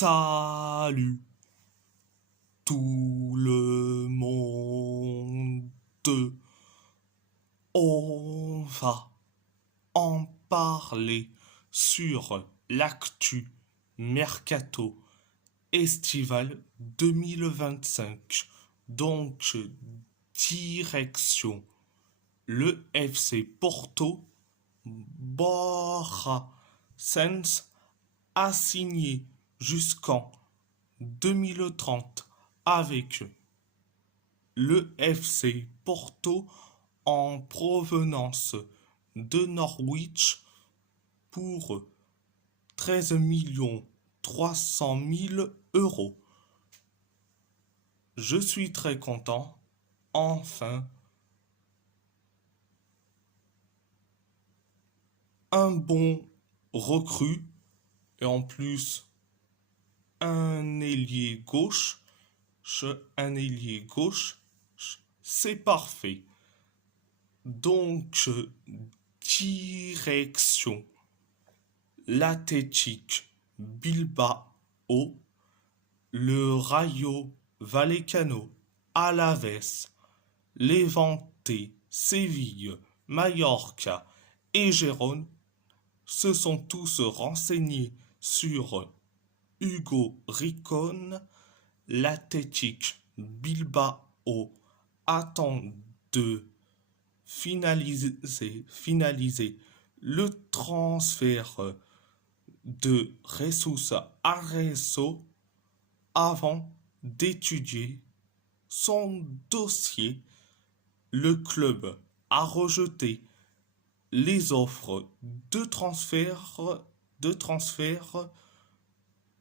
Salut tout le monde. On va en parler sur l'actu Mercato estival 2025. Donc, direction le FC Porto. Borja Sens a signé jusqu'en 2030 avec le FC Porto en provenance de Norwich pour 13 300 000 euros. Je suis très content. Enfin, un bon recrue et en plus un ailier gauche. Un ailier gauche, c'est parfait. Donc, direction l'Athletic Bilbao, le Rayo Vallecano, Alaves, Levante, Séville, Mallorca et Gérone se sont tous renseignés sur Hugo Ricón. L'Athletic Bilbao attend de finaliser le transfert de Jesus Arezzo avant d'étudier son dossier. Le club a rejeté les offres de transfert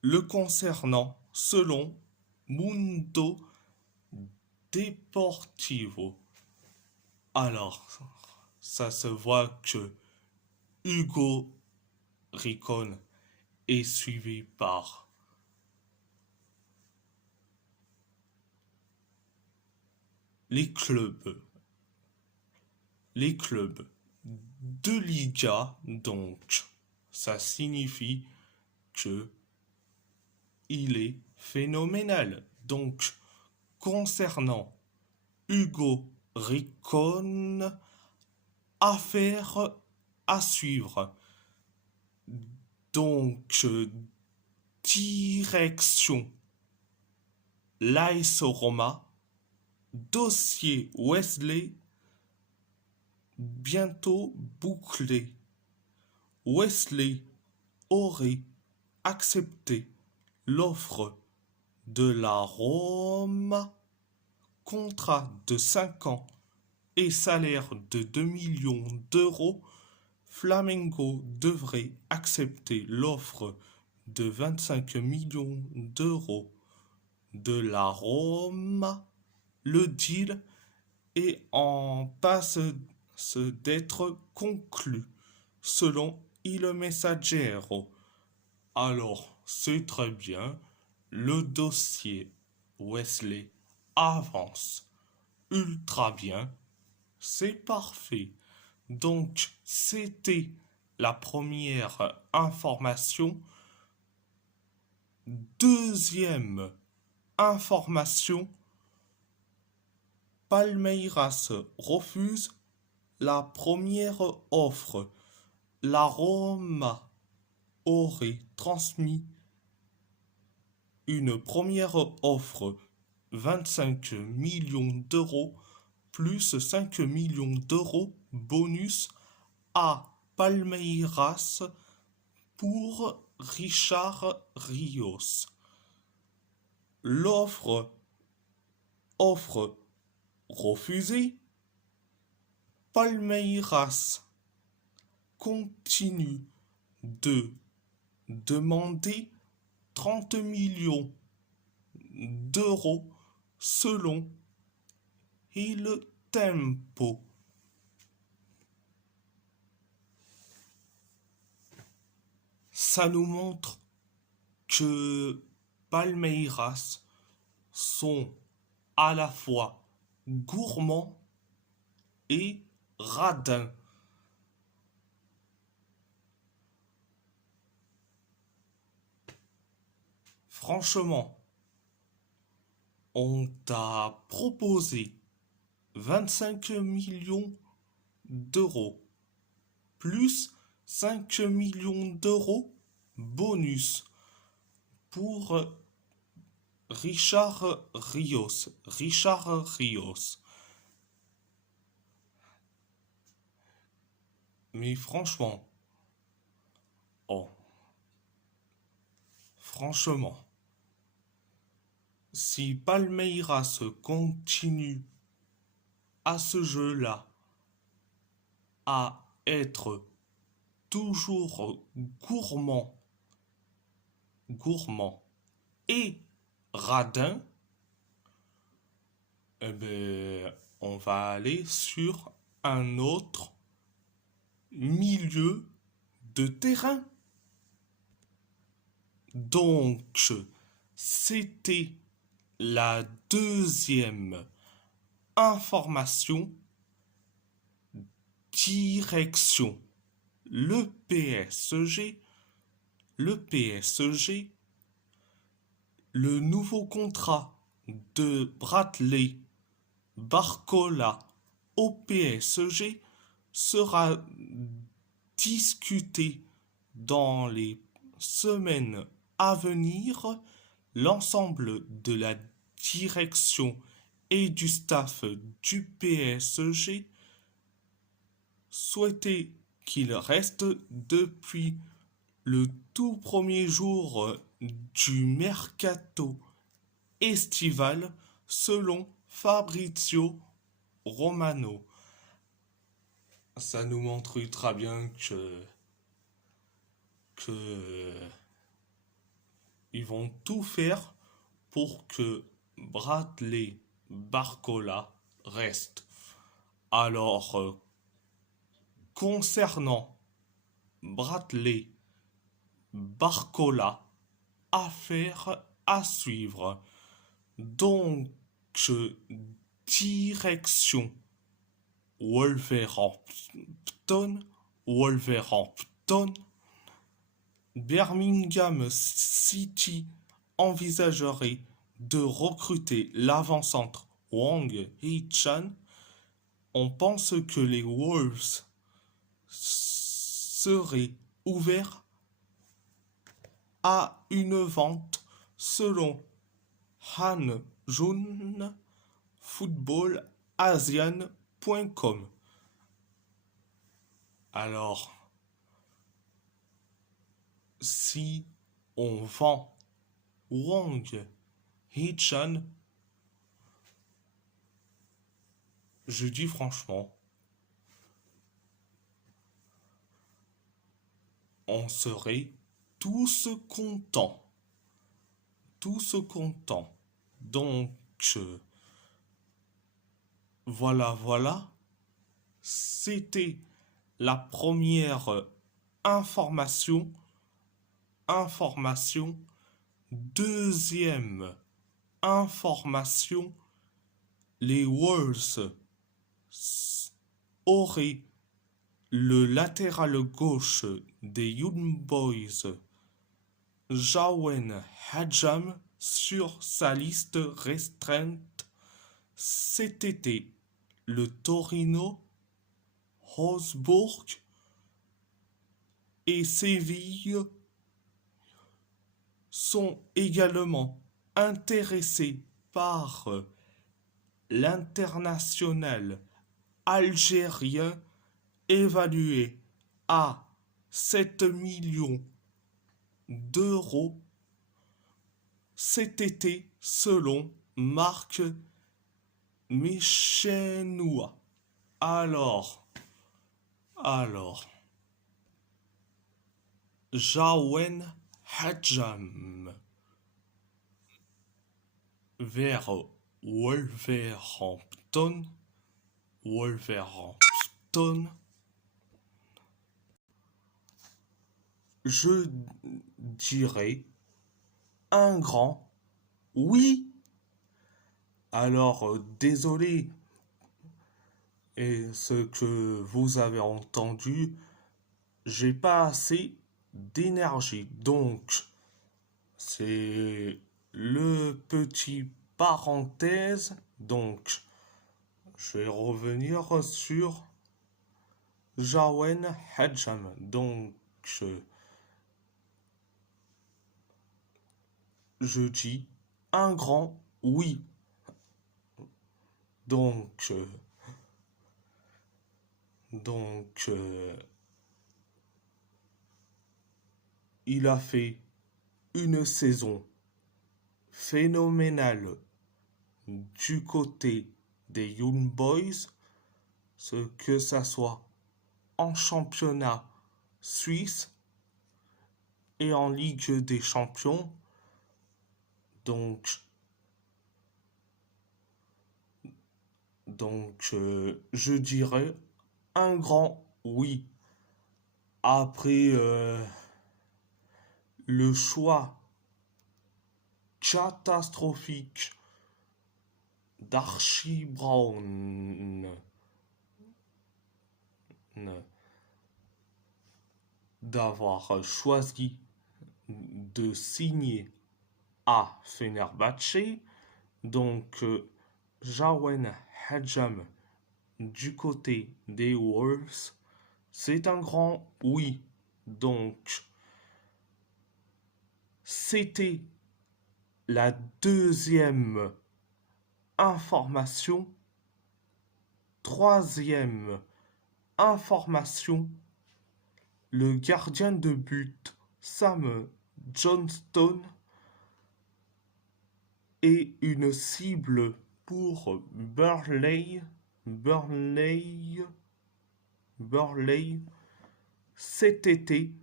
le concernant selon Mundo Deportivo. Alors, ça se voit que Hugo Ricón est suivi par les clubs de Liga, donc ça signifie que il est phénoménal. Donc, concernant Hugo Ricón, affaire à suivre. Donc, direction l'AS Roma, dossier Wesley bientôt bouclé. Wesley aurait accepté l'offre de la Roma, contrat de 5 ans et salaire de 2 millions d'euros. Flamengo devrait accepter l'offre de 25 millions d'euros de la Roma. Le deal est en passe d'être conclu, selon Il Messaggero. Alors, c'est très bien, le dossier Wesley avance ultra bien, c'est parfait. Donc, c'était la première information. Deuxième information, Palmeiras refuse la première offre. La Roma aurait transmis une première offre 25 millions d'euros plus 5 millions d'euros bonus à Palmeiras pour Richard Rios. Offre refusée. Palmeiras continue de demander 30 millions d'euros selon Il Tempo. Ça nous montre que Palmeiras sont à la fois gourmands et radins. franchement, on t'a proposé 25 millions d'euros, plus 5 millions d'euros bonus pour Richard Rios. Richard Rios. Mais franchement, oh, franchement, si Palmeiras continue à ce jeu-là, à être toujours gourmand et radin, eh ben, on va aller sur un autre milieu de terrain. Donc, c'était la deuxième information. Direction. Le PSG, le nouveau contrat de Bradley Barcola au PSG sera discuté dans les semaines à venir. L'ensemble de la direction et du staff du PSG souhaitait qu'il reste depuis le tout premier jour du mercato estival selon Fabrizio Romano. Ça nous montre ultra bien que ils vont tout faire pour que Bradley Barcola reste. Alors, concernant Bradley Barcola, affaire à suivre. Donc, direction Wolverhampton, Birmingham City envisagerait de recruter l'avant-centre Wang Hee-chan. On pense que les Wolves seraient ouverts à une vente selon Hanjun Football Asian.com. Alors, si on vend Wang Hee-chan, je dis franchement, on serait tous contents. Tous contents. Donc, voilà. C'était la première information. Deuxième information, les Wolves auraient le latéral gauche des Young Boys, Jawen Hadjam, sur sa liste restreinte cet été. Le Torino, Wolfsburg et Séville sont également intéressés par l'international algérien évalué à 7 millions d'euros cet été selon Marc Mechenoua. Alors, Jawen Hadjam vers Wolverhampton. Je dirais un grand oui. Alors, désolé, et ce que vous avez entendu, j'ai pas assez d'énergie. Donc, c'est le petit parenthèse. Donc, je vais revenir sur Jawen Hadjam. Donc, je dis un grand oui. Donc, donc, il a fait une saison phénoménale du côté des Young Boys, ce que ça soit en championnat suisse et en Ligue des Champions. Donc, je dirais un grand oui. Après le choix catastrophique d'Archie Brown d'avoir choisi de signer à Fenerbahçe, donc Jawen Hadjam du côté des Wolves, c'est un grand oui. Donc, c'était la deuxième information. Troisième information, le gardien de but Sam Johnstone est une cible pour Burnley cet été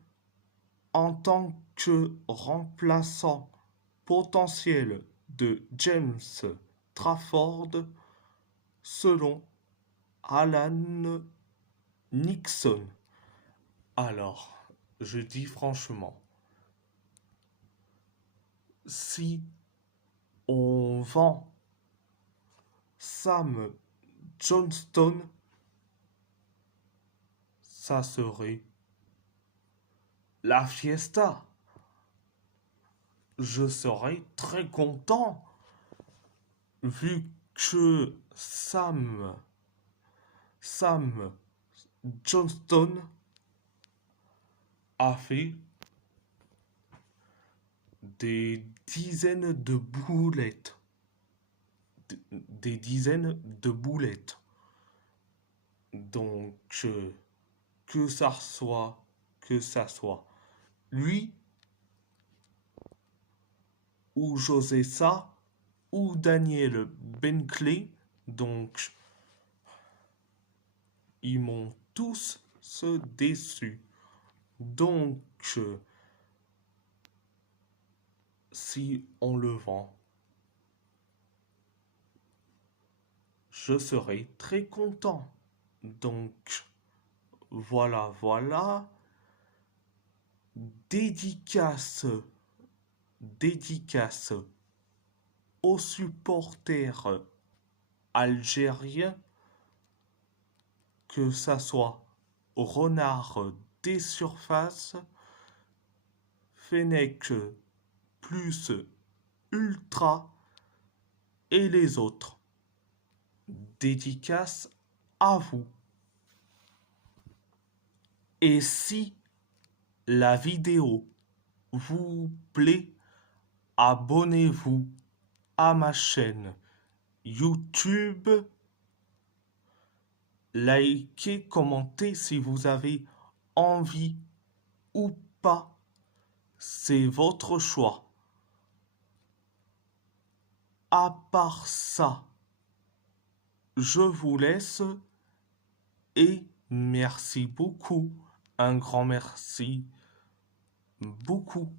en tant que remplaçant potentiel de James Trafford selon Alan Nixon. Alors, je dis franchement, si on vend Sam Johnston, ça serait la fiesta. Je serais très content vu que Sam Johnston a fait des dizaines de boulettes. Des dizaines de boulettes. Donc, que ça soit lui ou José Sa ou Daniel Benkley, donc ils m'ont tous déçu. Donc, si on le vend, je serai très content. Donc, voilà. Dédicace aux supporters algériens, que ça soit Renard des surfaces, Fennec plus Ultra et les autres. Dédicace à vous. Et si la vidéo vous plaît, abonnez-vous à ma chaîne YouTube. Likez, commentez si vous avez envie ou pas. C'est votre choix. À part ça, je vous laisse et merci beaucoup. Un grand merci. Beaucoup.